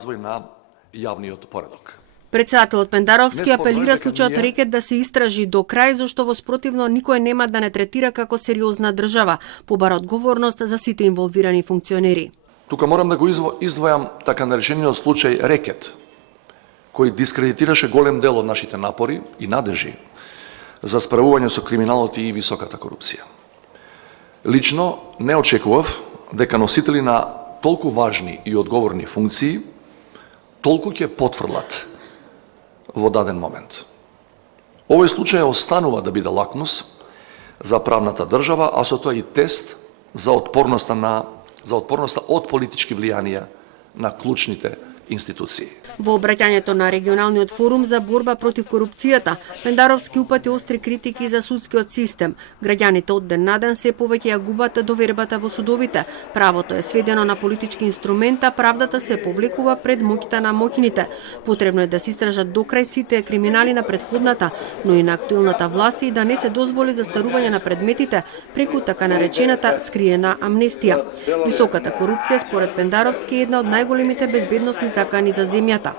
Развој на јавниот поредок. Председателот Пендаровски апелира дека случајот ние- Рекет да се истражи до крај, зашто во спротивно никој нема да не третира како сериозна држава, побара одговорност за сите инволвирани функционери. Тука морам да го издвојам така наречениот случај Рекет, кој дискредитираше голем дел од нашите напори и надежи за справување со криминалот и високата корупција. Лично не очекував дека носители на толку важни и одговорни функции толку ќе потврлат во даден момент. Овој случај останува да биде лакмус за правната држава, а со тоа и тест за отпорноста од политички влијанија на клучните институции. Во обраќањето на регионалниот форум за борба против корупцијата, Пендаровски упати остри критики за судскиот систем. Граѓаните од ден на ден се повеќе ја губат довербата во судовите. Правото е сведено на политички инструмент, а правдата се повлекува пред моќта на моќните. Потребно е да се истражат докрај сите криминали на претходната, но и на актуелната власт и да не се дозволи застарување на предметите преку така наречената скриена амнестија. Високата корупција според Пендаровски е една од најголемите безбедносни закани за земјата.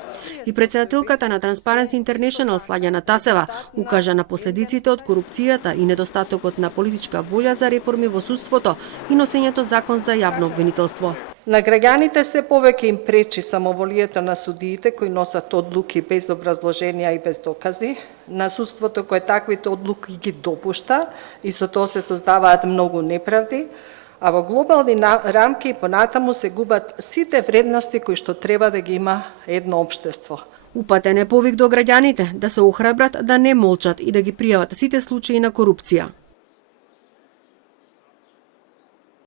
И председателката на Transparency International Слаѓана Тасева укажа на последиците од корупцијата и недостатокот на политичка волја за реформи во судството и носењето закон за јавно обвинителство. На граѓаните се повеќе им пречи самоволието на судиите кои носат одлуки без образложенија и без докази, на судството кое таквите одлуки ги допушта и со тоа се создаваат многу неправди, а во глобални рамки понатаму се губат сите вредности кои што треба да ги има едно општество. Упатен е повик до граѓаните да се охрабрат да не молчат и да ги пријават сите случаи на корупција.